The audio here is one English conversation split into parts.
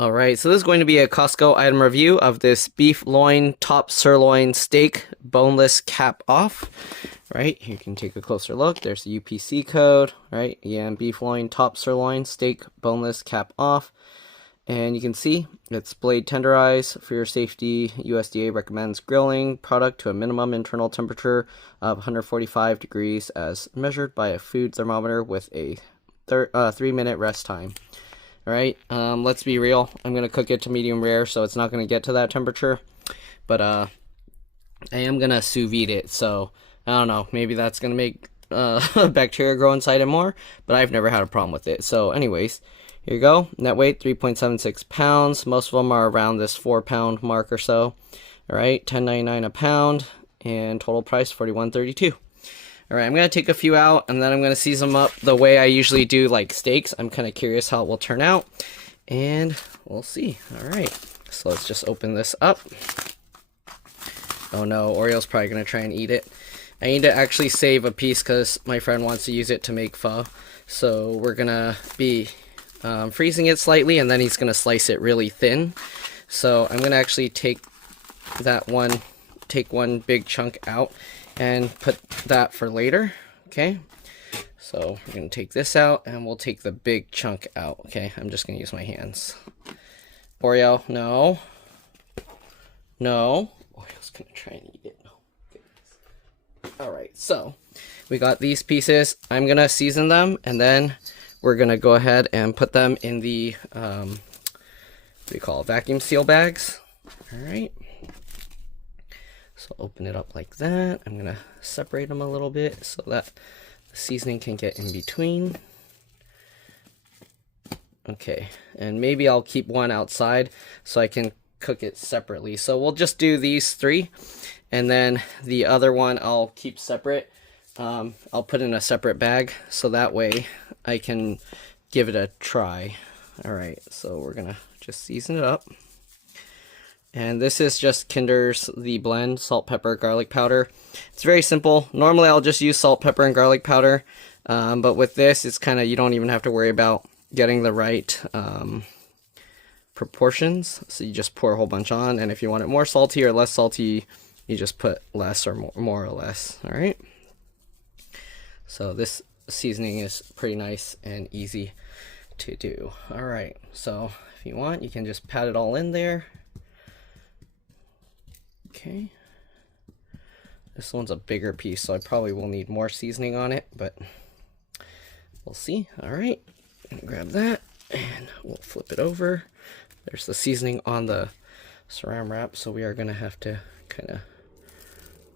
Alright, so this is going to be a Costco item review of this beef loin top sirloin steak boneless cap off. Right, here you can take a closer look. There's the UPC code, right? Yeah, beef loin top sirloin steak boneless cap off. And you can see it's blade tenderized. For your safety, USDA recommends grilling product to a minimum internal temperature of 145 degrees as measured by a food thermometer with a 3-minute rest time. Alright, let's be real. I'm going to cook it to medium rare, so it's not going to get to that temperature. But I am going to sous vide it, so I don't know. Maybe that's going to make bacteria grow inside it more, but I've never had a problem with it. So anyways, here you go. Net weight 3.76 pounds. Most of them are around this 4-pound mark or so. Alright, $10.99 a pound, and total price $41.32. Alright, I'm going to take a few out, and then I'm going to season them up the way I usually do, like steaks. I'm kind of curious how it will turn out, and we'll see. Alright, so let's just open this up. Oh no, Oreo's probably going to try and eat it. I need to actually save a piece because my friend wants to use it to make pho. So we're going to be freezing it slightly, and then he's going to slice it really thin. So I'm going to actually take one big chunk out and put that for later. Okay, so we're going to take this out, and we'll take the big chunk out. Okay, I'm just going to use my hands. Oreo, no. No. Oreo's going to try and eat it. Alright, so we got these pieces. I'm going to season them, and then we're going to go ahead and put them in the, what do you call it, vacuum seal bags. Alright. So open it up like that. I'm going to separate them a little bit so that the seasoning can get in between. Okay, and maybe I'll keep one outside so I can cook it separately. So we'll just do these 3, and then the other one I'll keep separate. I'll put in a separate bag so that way I can give it a try. Alright, so we're going to just season it up. And this is just Kinder's The Blend salt, pepper, garlic powder. It's very simple. Normally I'll just use salt, pepper, and garlic powder. But with this, it's kind of, you don't even have to worry about getting the right proportions. So you just pour a whole bunch on. And if you want it more salty or less salty, you just put less or more or less. All right. So this seasoning is pretty nice and easy to do. All right. So if you want, you can just pat it all in there. Okay, this one's a bigger piece, so I probably will need more seasoning on it, but we'll see. All right, grab that, and we'll flip it over. There's the seasoning on the saran wrap, so we are going to have to kind of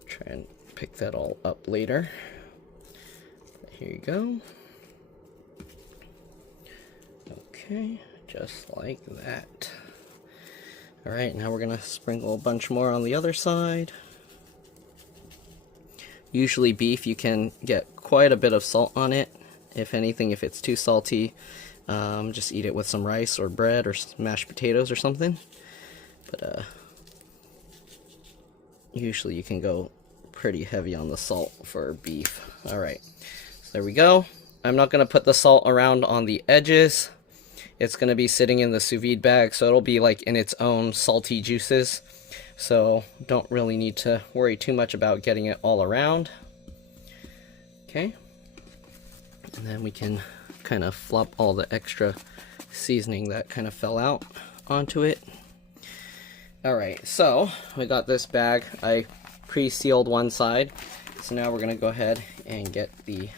try and pick that all up later. Here you go. Okay, just like that. Alright, now we're going to sprinkle a bunch more on the other side. Usually beef, you can get quite a bit of salt on it. If anything, if it's too salty, just eat it with some rice or bread or mashed potatoes or something. But usually you can go pretty heavy on the salt for beef. Alright, so there we go. I'm not going to put the salt around on the edges. It's going to be sitting in the sous vide bag, so it'll be like in its own salty juices. So don't really need to worry too much about getting it all around. Okay. And then we can kind of flop all the extra seasoning that kind of fell out onto it. Alright, so we got this bag. I pre-sealed one side. So now we're going to go ahead and get the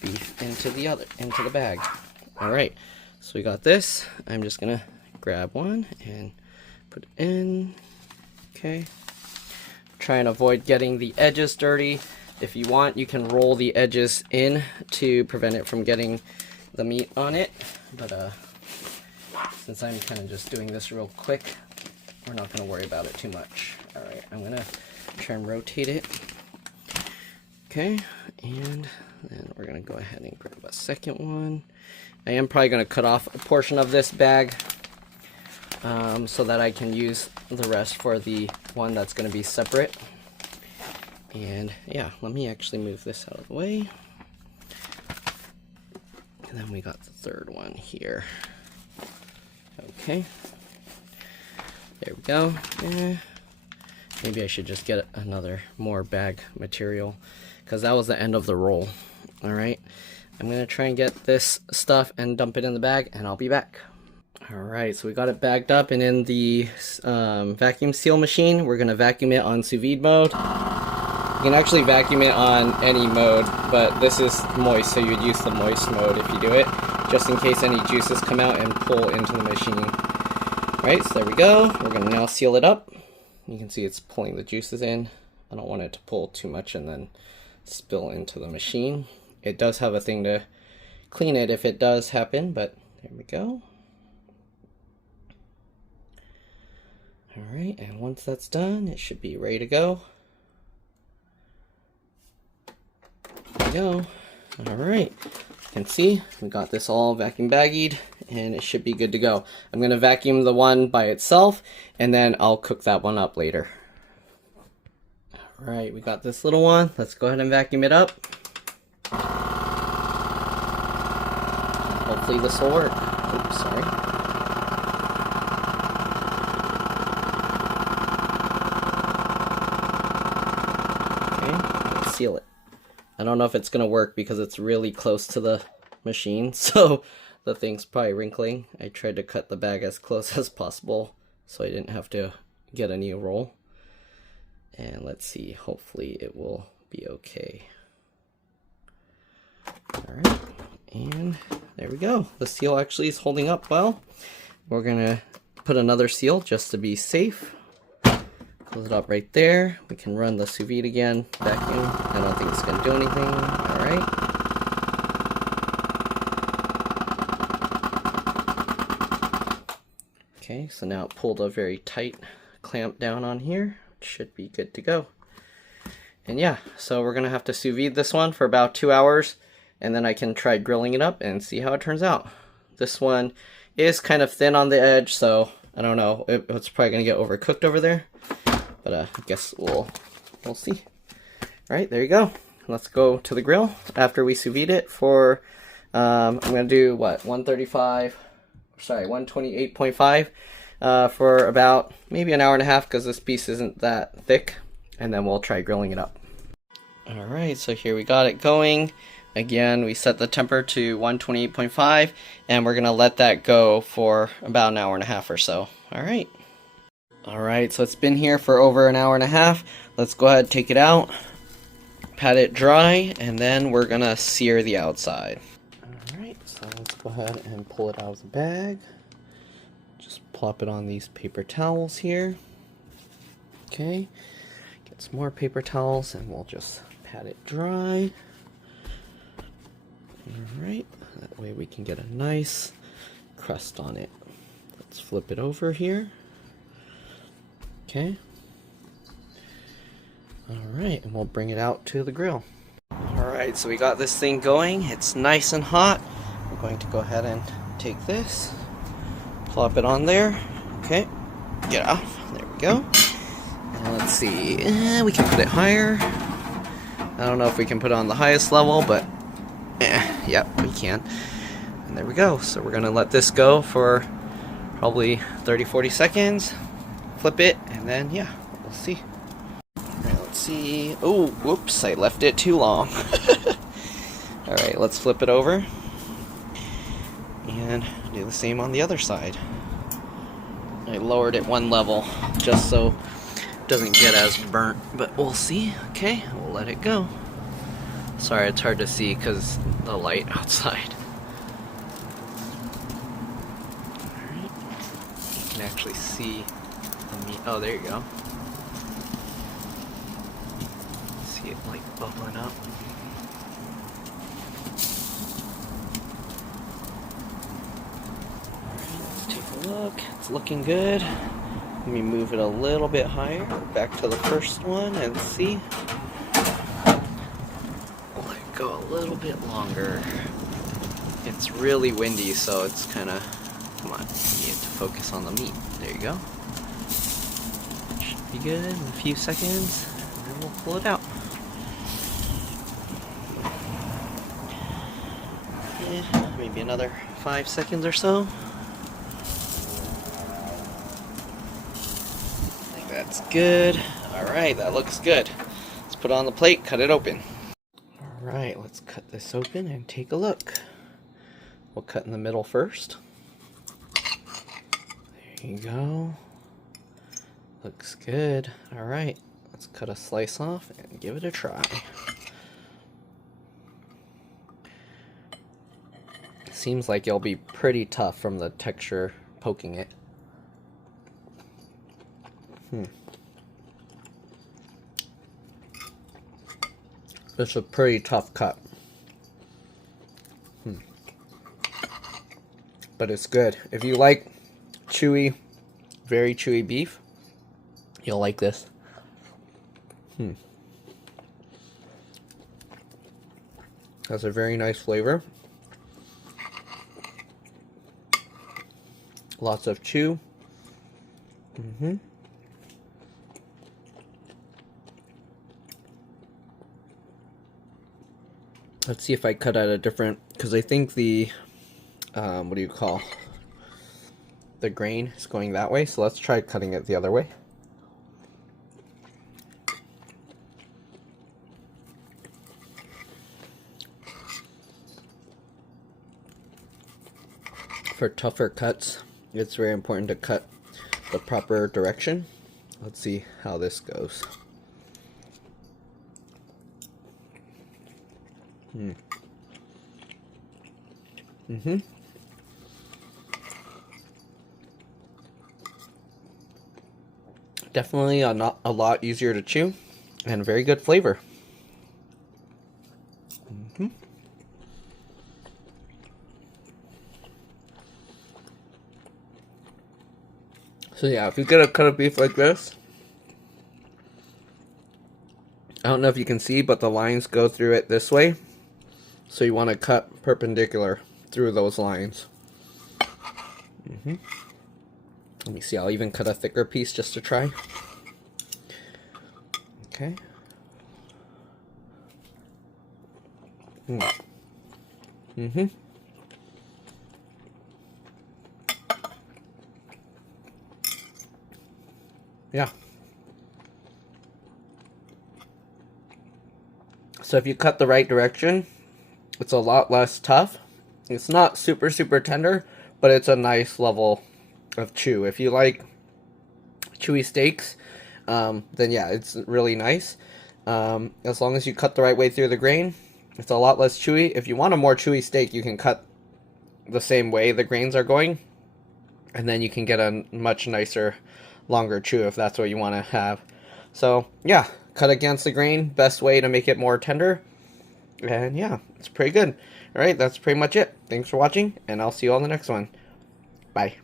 beef into the bag. Alright. So we got this. I'm just going to grab one and put it in. Okay. Try and avoid getting the edges dirty. If you want, you can roll the edges in to prevent it from getting the meat on it. But since I'm kind of just doing this real quick, we're not going to worry about it too much. Alright, I'm going to try and rotate it. Okay, and then we're going to go ahead and grab a second one. I am probably going to cut off a portion of this bag so that I can use the rest for the one that's going to be separate. And yeah, let me actually move this out of the way. And then we got the third one here. Okay. There we go. Maybe I should just get more bag material, because that was the end of the roll. Alright, I'm going to try and get this stuff and dump it in the bag, and I'll be back. Alright, so we got it bagged up and in the vacuum seal machine. We're going to vacuum it on sous vide mode. You can actually vacuum it on any mode, but this is moist, so you'd use the moist mode if you do it, just in case any juices come out and pull into the machine. Alright, so there we go. We're going to now seal it up. You can see it's pulling the juices in. I don't want it to pull too much and then spill into the machine. It does have a thing to clean it if it does happen, but there we go. Alright, and once that's done, it should be ready to go. There we go. Alright, you can see we got this all vacuum baggied and it should be good to go. I'm going to vacuum the one by itself and then I'll cook that one up later. Alright, we got this little one. Let's go ahead and vacuum it up. Hopefully this will work. Oops, sorry. Okay, let's seal it. I don't know if it's going to work because it's really close to the machine, so the thing's probably wrinkling. I tried to cut the bag as close as possible so I didn't have to get a new roll. And let's see, hopefully it will be okay. Alright, and there we go. The seal actually is holding up well. We're going to put another seal just to be safe. Close it up right there. We can run the sous vide again, vacuum. I don't think it's going to do anything. Alright. Okay, so now it pulled a very tight clamp down on here. It should be good to go. And yeah, so we're going to have to sous vide this one for about 2 hours. And then I can try grilling it up and see how it turns out. This one is kind of thin on the edge, so I don't know. It's probably going to get overcooked over there. But I guess we'll see. Alright, there you go. Let's go to the grill after we sous vide it for, I'm going to do, what, 128.5 for about maybe an hour and a half because this piece isn't that thick. And then we'll try grilling it up. Alright, so here we got it going. Again, we set the temper to 128.5 and we're going to let that go for about an hour and a half or so. Alright. Alright, so it's been here for over an hour and a half. Let's go ahead and take it out, pat it dry, and then we're going to sear the outside. Alright, so let's go ahead and pull it out of the bag. Just plop it on these paper towels here. Okay, get some more paper towels and we'll just pat it dry. Alright, that way we can get a nice crust on it. Let's flip it over here. Okay. Alright, and we'll bring it out to the grill. Alright, so we got this thing going. It's nice and hot. I'm going to go ahead and take this, plop it on there. Okay, get off. There we go. And let's see. We can put it higher. I don't know if we can put it on the highest level, but yep, we can. And there we go. So we're going to let this go for probably 30-40 seconds. Flip it, and then, yeah, we'll see. Alright, let's see. Oh, whoops, I left it too long. Alright, let's flip it over. And do the same on the other side. I lowered it one level, just so it doesn't get as burnt, but we'll see. Okay, we'll let it go. Sorry, it's hard to see because the light outside. Alright, you can actually see the meat. Oh, there you go. See it like bubbling up. Alright, let's take a look. It's looking good. Let me move it a little bit higher, back to the first one, and see. Let it go a little bit longer. It's really windy, so it's kind of, come on, you need to focus on the meat. There you go. Should be good in a few seconds, and then we'll pull it out. Maybe another 5 seconds or so. that's good. Alright, that looks good. Let's put it on the plate, cut it open. Alright, let's cut this open and take a look. We'll cut in the middle first. There you go. Looks good. Alright, let's cut a slice off and give it a try. Seems like it'll be pretty tough from the texture poking it. It's a pretty tough cut. But it's good. If you like chewy, very chewy beef, you'll like this. Has a very nice flavor. Lots of chew. Let's see if I cut out a different, because I think the, what do you call, the grain is going that way, so let's try cutting it the other way. For tougher cuts, it's very important to cut the proper direction. Let's see how this goes. Definitely a lot easier to chew and very good flavor. So yeah, if you get a cut of beef like this, I don't know if you can see, but the lines go through it this way. So you want to cut perpendicular through those lines. Let me see, I'll even cut a thicker piece just to try. Okay. Yeah. So if you cut the right direction, it's a lot less tough. It's not super tender, but it's a nice level of chew. If you like chewy steaks, then yeah, it's really nice. As long as you cut the right way through the grain, it's a lot less chewy. If you want a more chewy steak, you can cut the same way the grains are going, and then you can get a much nicer, longer chew if that's what you want to have. So yeah, cut against the grain, best way to make it more tender. And yeah, it's pretty good. Alright, that's pretty much it. Thanks for watching, and I'll see you all in the next one. Bye.